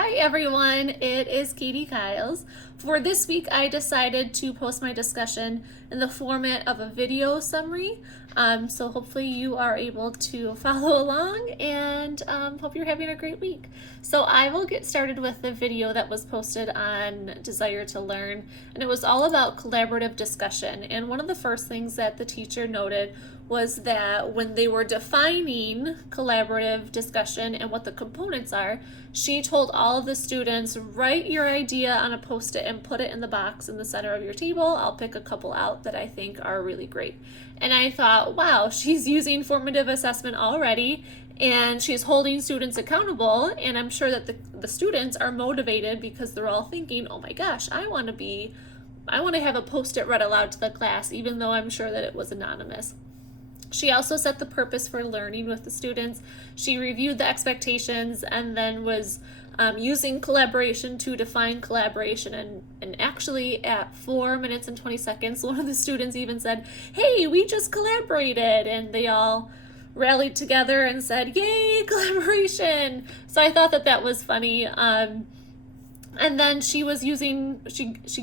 Hi everyone, it is Katie Kiles. For this week, I decided to post my discussion in the format of a video summary. So hopefully you are able to follow along and hope you're having a great week. So I will get started with the video that was posted on Desire to Learn, and it was all about collaborative discussion. And one of the first things that the teacher noted was that when they were defining collaborative discussion and what the components are, she told all of the students, write your idea on a post-it and put it in the box in the center of your table. I'll pick a couple out that I think are really great. And I thought, wow, she's using formative assessment already, and she's holding students accountable, and I'm sure that the students are motivated because they're all thinking, oh my gosh, I want to have a post-it read aloud to the class, even though I'm sure that it was anonymous. She also set the purpose for learning with the students. She reviewed the expectations and then was using collaboration to define collaboration. And actually at 4 minutes and 20 seconds, one of the students even said, hey, we just collaborated. And they all rallied together and said, yay, collaboration. So I thought that that was funny. And then she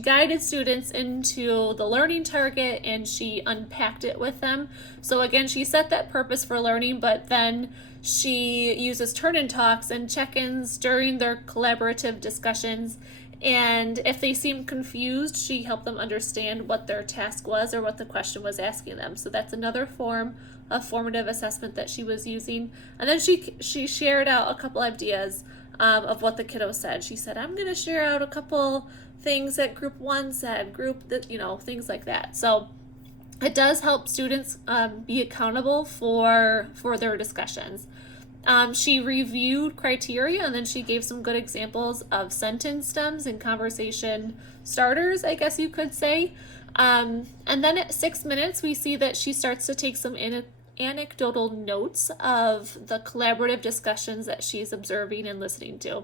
guided students into the learning target, and she unpacked it with them. So again, she set that purpose for learning, but then she uses turn-in talks and check-ins during their collaborative discussions. And if they seemed confused, she helped them understand what their task was or what the question was asking them. So that's another form of formative assessment that she was using. And then she shared out a couple ideas of what the kiddos said. She said, I'm going to share out a couple things that group one said, things like that. So it does help students be accountable for their discussions. She reviewed criteria, and then she gave some good examples of sentence stems and conversation starters, I guess you could say. And then at 6 minutes, we see that she starts to take some anecdotal notes of the collaborative discussions that she's observing and listening to.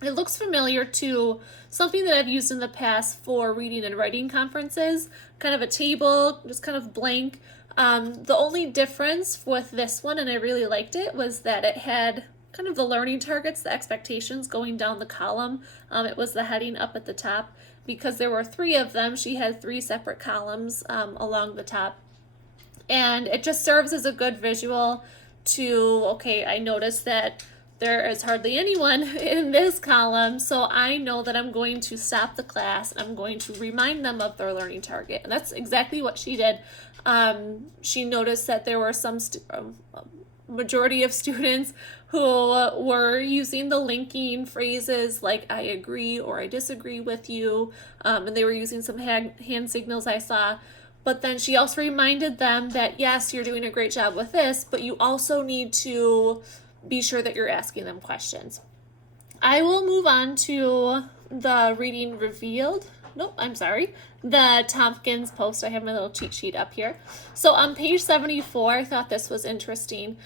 It looks familiar to something that I've used in the past for reading and writing conferences, kind of a table, just kind of blank. The only difference with this one, and I really liked it, was that it had kind of the learning targets, the expectations going down the column. It was the heading up at the top. Because there were 3 of them, she had 3 separate columns along the top. And it just serves as a good visual to, okay, I noticed that there is hardly anyone in this column, so I know that I'm going to stop the class and I'm going to remind them of their learning target. And that's exactly what she did. She noticed that there were some majority of students who were using the linking phrases like I agree or I disagree with you, and they were using some hand signals I saw. But then she also reminded them that, yes, you're doing a great job with this, but you also need to be sure that you're asking them questions. I will move on to the reading revealed. The Tompkins post. I have my little cheat sheet up here. So on page 74, I thought this was interesting.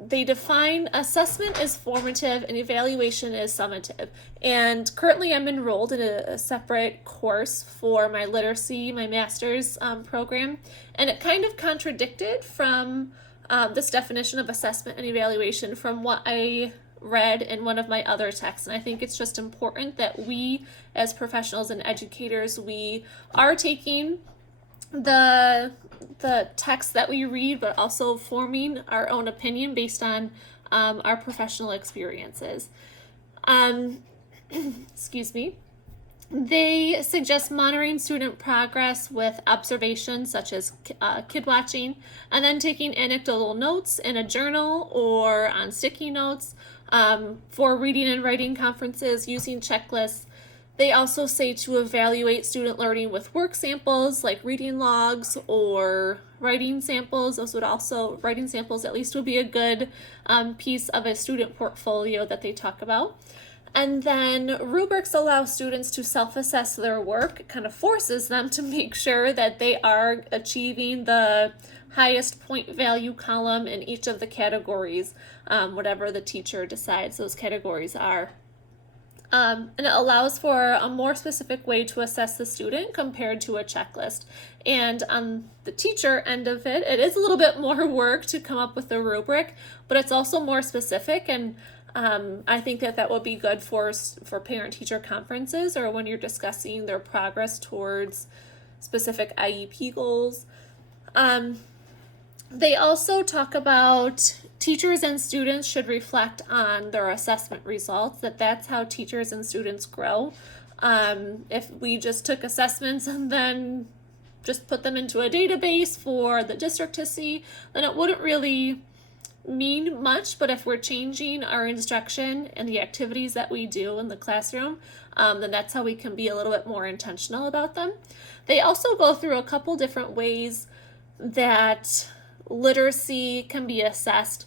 They define assessment as formative and evaluation as summative. And currently I'm enrolled in a separate course for my literacy, my master's program. And it kind of contradicted from this definition of assessment and evaluation from what I read in one of my other texts. And I think it's just important that we as professionals and educators, we are taking the text that we read, but also forming our own opinion based on our professional experiences. Excuse me. They suggest monitoring student progress with observations such as kid watching, and then taking anecdotal notes in a journal or on sticky notes for reading and writing conferences using checklists. They also say to evaluate student learning with work samples like reading logs or writing samples. Writing samples at least would be a good piece of a student portfolio that they talk about. And then rubrics allow students to self-assess their work. It kind of forces them to make sure that they are achieving the highest point value column in each of the categories, whatever the teacher decides those categories are. And it allows for a more specific way to assess the student compared to a checklist. And on the teacher end of it, it is a little bit more work to come up with a rubric, but it's also more specific. And I think that would be good for parent-teacher conferences or when you're discussing their progress towards specific IEP goals. They also talk about teachers and students should reflect on their assessment results, that's how teachers and students grow. If we just took assessments and then just put them into a database for the district to see, then it wouldn't really mean much. But if we're changing our instruction and the activities that we do in the classroom, then that's how we can be a little bit more intentional about them. They also go through a couple different ways that literacy can be assessed.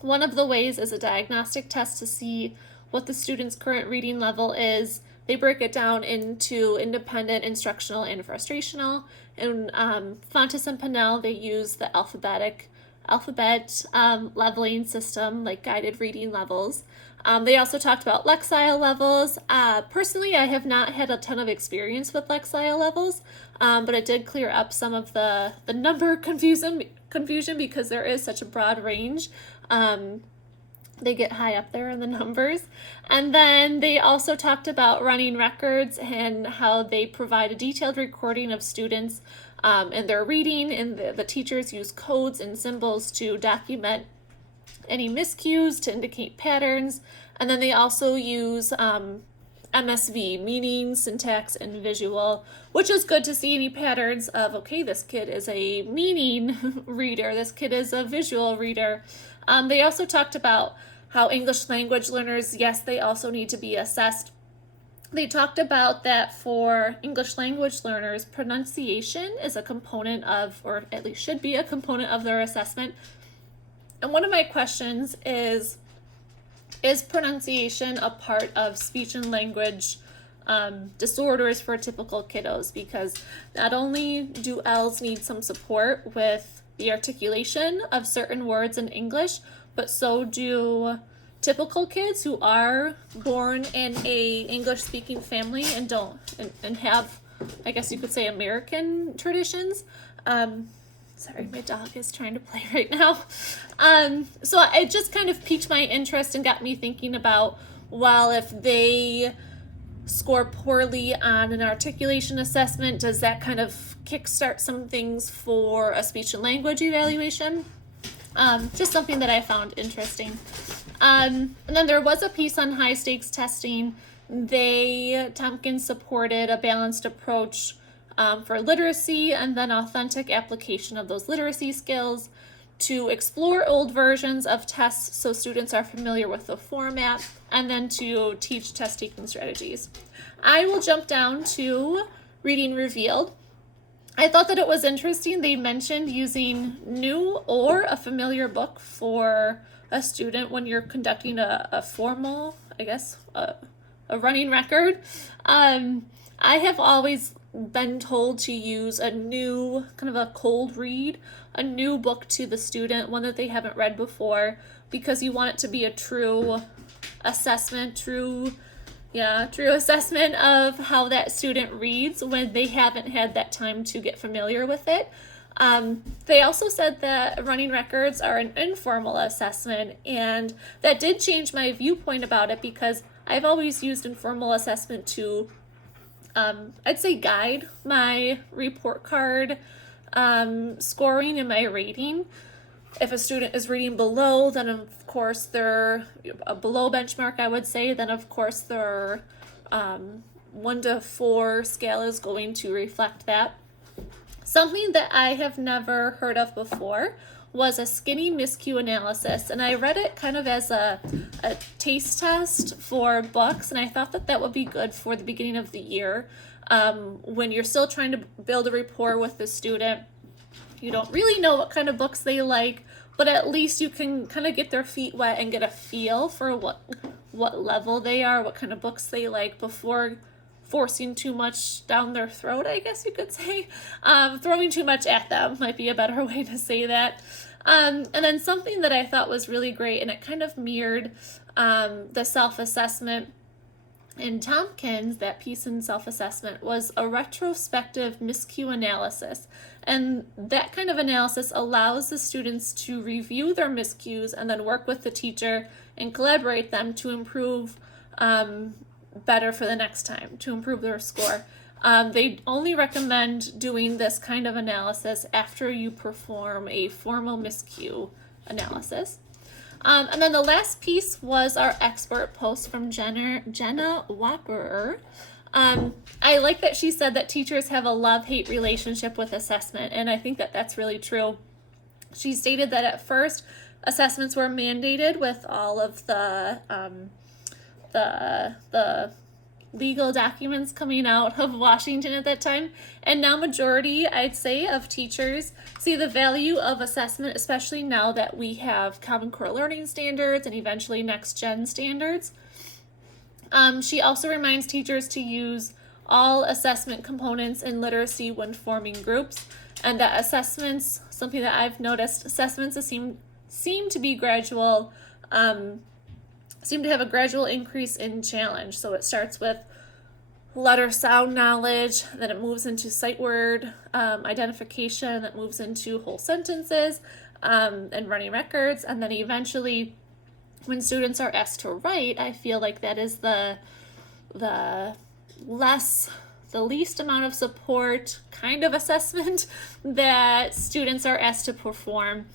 One of the ways is a diagnostic test to see what the student's current reading level is. They break it down into independent, instructional, and frustrational. In Fountas and Pinnell, they use the alphabet leveling system, like guided reading levels. They also talked about Lexile levels. Personally, I have not had a ton of experience with Lexile levels, but it did clear up some of the number confusion because there is such a broad range. They get high up there in the numbers. And then they also talked about running records and how they provide a detailed recording of students and their reading, and the teachers use codes and symbols to document any miscues to indicate patterns. And then they also use MSV, meaning, syntax, and visual, which is good to see any patterns of, okay, this kid is a meaning reader, this kid is a visual reader. They also talked about how English language learners, yes, they also need to be assessed. They talked about that for English language learners, pronunciation is a component of, or at least should be a component of their assessment. And one of my questions is pronunciation a part of speech and language disorders for typical kiddos? Because not only do Ls need some support with the articulation of certain words in English, but so do typical kids who are born in a English-speaking family and have, I guess you could say, American traditions. Sorry, my dog is trying to play right now. So it just kind of piqued my interest and got me thinking about, well, if they score poorly on an articulation assessment, does that kind of kickstart some things for a speech and language evaluation? Just something that I found interesting. And then there was a piece on high stakes testing. Tompkins supported a balanced approach for literacy and then authentic application of those literacy skills, to explore old versions of tests so students are familiar with the format, and then to teach test taking strategies. I will jump down to Reading Revealed. I thought that it was interesting. They mentioned using new or a familiar book for a student when you're conducting a formal, I guess, a running record. I have always been told to use a new, kind of a cold read, a new book to the student, one that they haven't read before, because you want it to be a true assessment of how that student reads when they haven't had that time to get familiar with it. They also said that running records are an informal assessment, and that did change my viewpoint about it, because I've always used informal assessment to I'd say guide my report card scoring and my rating. If a student is reading below, then of course they're a below benchmark, I would say. Then of course their 1 to 4 scale is going to reflect that. Something that I have never heard of before was a skinny miscue analysis, and I read it kind of as a taste test for books, and I thought that would be good for the beginning of the year when you're still trying to build a rapport with the student. You don't really know what kind of books they like, but at least you can kind of get their feet wet and get a feel for what level they are, what kind of books they like, before forcing too much down their throat, I guess you could say. Throwing too much at them might be a better way to say that. And then something that I thought was really great, and it kind of mirrored the self-assessment in Tompkins, that piece in self-assessment, was a retrospective miscue analysis. And that kind of analysis allows the students to review their miscues and then work with the teacher and collaborate them to improve better for the next time, to improve their score. They only recommend doing this kind of analysis after you perform a formal MIS-Q analysis. And then the last piece was our expert post from Jenna Wapperer. I like that she said that teachers have a love-hate relationship with assessment, and I think that that's really true. She stated that at first, assessments were mandated with all of the legal documents coming out of Washington at that time, and now majority, I'd say, of teachers see the value of assessment, especially now that we have Common Core Learning Standards and eventually Next Gen standards. She also reminds teachers to use all assessment components in literacy when forming groups, and that assessments, something that I've noticed, assessments seem to be gradual, seem to have a gradual increase in challenge. So it starts with letter sound knowledge, then it moves into sight word identification, that moves into whole sentences and running records, and then eventually when students are asked to write, I feel like that is the least amount of support kind of assessment that students are asked to perform.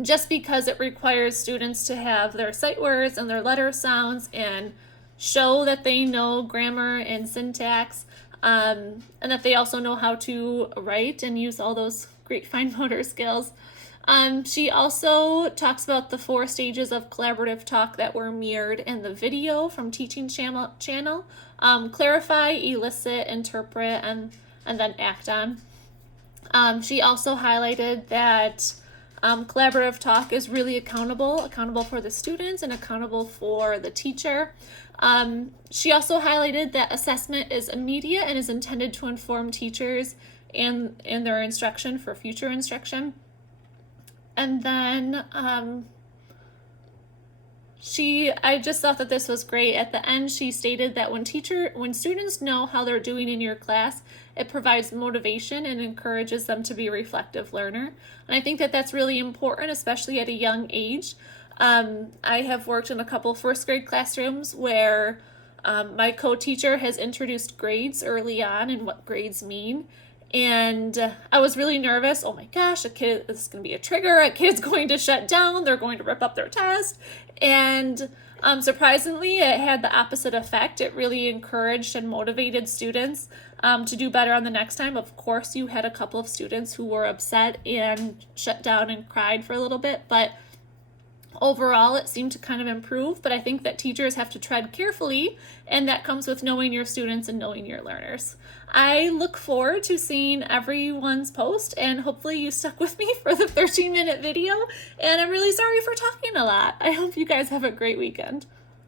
Just because it requires students to have their sight words and their letter sounds and show that they know grammar and syntax, and that they also know how to write and use all those great fine motor skills. She also talks about the 4 stages of collaborative talk that were mirrored in the video from Teaching Channel. Clarify, elicit, interpret, and then act on. She also highlighted that collaborative talk is really accountable for the students and accountable for the teacher. She also highlighted that assessment is immediate and is intended to inform teachers and their instruction for future instruction. And then I just thought that this was great. At the end, she stated that when students know how they're doing in your class, it provides motivation and encourages them to be a reflective learner. And I think that that's really important, especially at a young age. I have worked in a couple first grade classrooms where my co-teacher has introduced grades early on and what grades mean. And I was really nervous. Oh my gosh, this is going to be a trigger. A kid's going to shut down. They're going to rip up their test. And surprisingly, it had the opposite effect. It really encouraged and motivated students to do better on the next time. Of course, you had a couple of students who were upset and shut down and cried for a little bit, but overall, it seemed to kind of improve. But I think that teachers have to tread carefully, and that comes with knowing your students and knowing your learners. I look forward to seeing everyone's post, and hopefully you stuck with me for the 13-minute video, and I'm really sorry for talking a lot. I hope you guys have a great weekend.